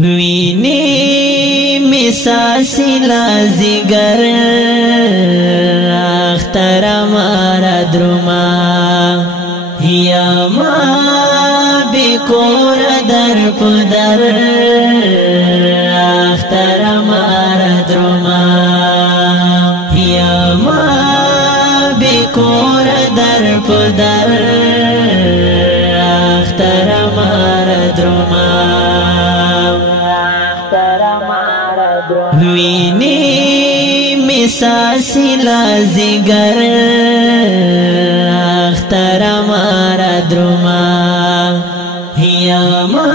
ویني مساسی لازگر اختر مارا درما یا ما بکور در پدر اختر مارا درما یا ما بکور در پدر اختر مارا درما ویني مساسی لازگر اختر مارا درما یا ما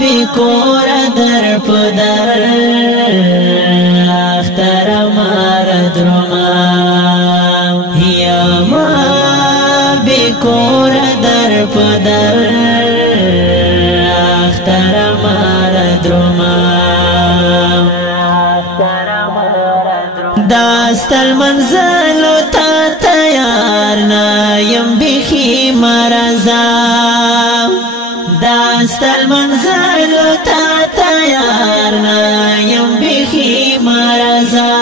بکور در پدر اختر مارا درما یا ما بکور در پدر اختر مارا درما داستل منزل تا تیار نایم بخی مرزا داستل منزل تا تیار نایم بخی مرزا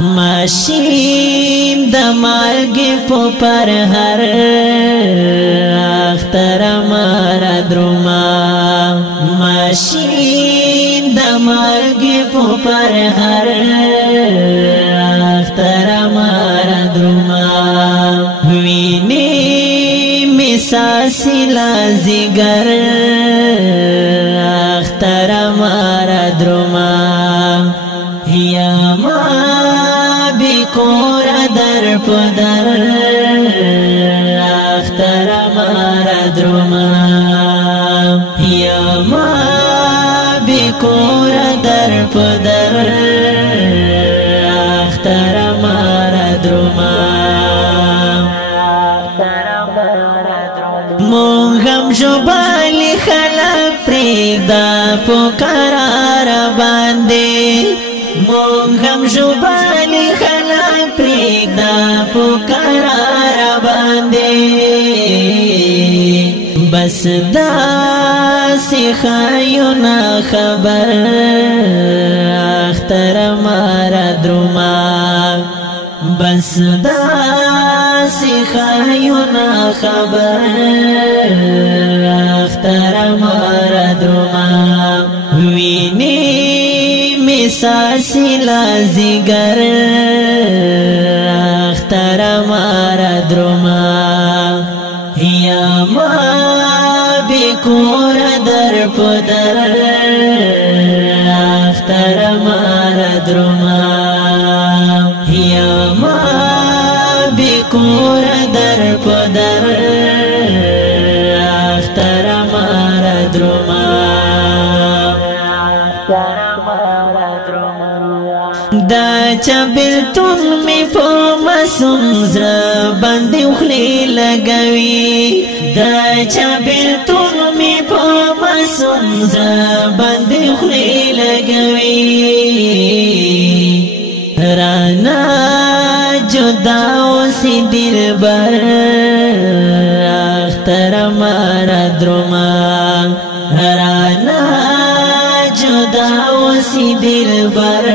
ماشین دمالگی پو پر هر اختر مارا درما ماشین دمالگی پو پر هر اختر مارا درما ویني مساسی لازگر اختر مارا درما یا ما بکور در پدر اختر مارا درما یا ما بکور در پدر اختر مارا درما مونږم ژوبلی خلک پرېږده په قرار باندې مونږم ژوبلی خلک پرېږده په قرار باندې بس داسې ښایو نه خبر اختر مارا درما بس داسې ښایو نه خبر اختر مارا درما ویني مساسی لازگر اختر مارا درما یا ما بکور در پدر اختر مارا درما یا ما بکور در پدر اختر مارا درما دا چا بلتون می پو مسوم زر بندی اخلی لگوی دا چا بلتون می پو مسوم زر بندی اخلی لگوی رانا جدا وسی دل بر اختر مارا درما رانا جدا وسی دل بر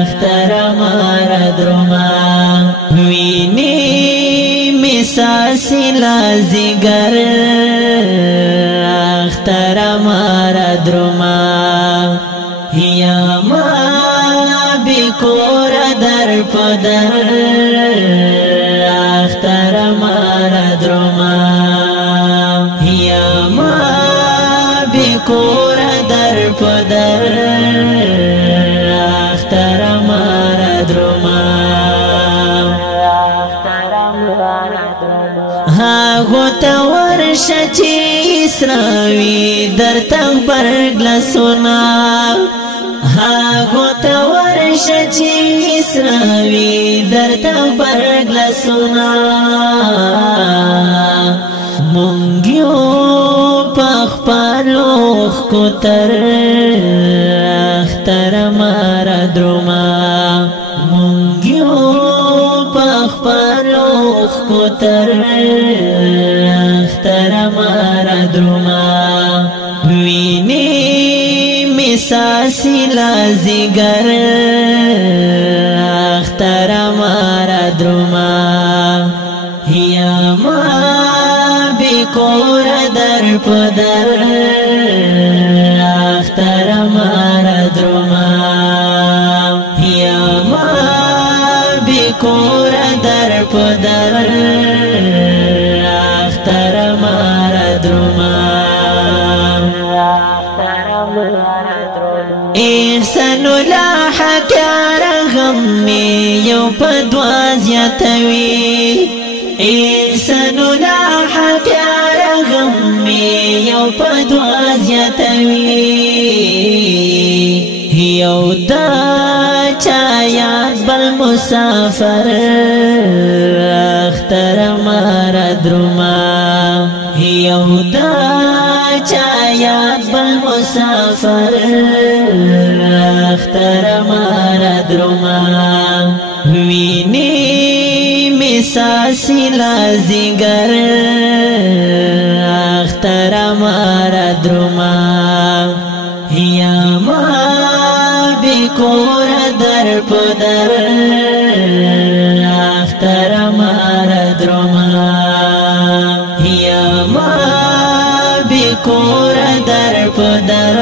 اختر مارا درما ویني مساسی لازگر اختر مارا درما یا ما بکور در پدر اختر مارا درما یا ما بکور در پدر اختر مارا درما هاگو تا ورشا چی اسراوی در تغبرگ لسونا هاگو تا ورشا چی اسراوی در تغبرگ لسونا مونگیو پخپالوخ کتر اختر مارا درما مونگیو پخپالوخ کتر اختر مارا دروما ویني مساسی لازگر اختر مارا دروما یا ما بکور در پدر اختر مارا دروما یا ما بکور در پدر اختر مارا دروما احسن لا حکار غمی یو پدواز یتوی احسن لا حکار غمی یو پدواز یتوی یو دا چایات بل مسافر اختر مارا دروما یو دا چایات بل مسافر اختر مارا دروما ویني مساسی لازگر اختر مارا دروما یا ما بکور در پدر اختر مارا دروما یا ما بکور در پدر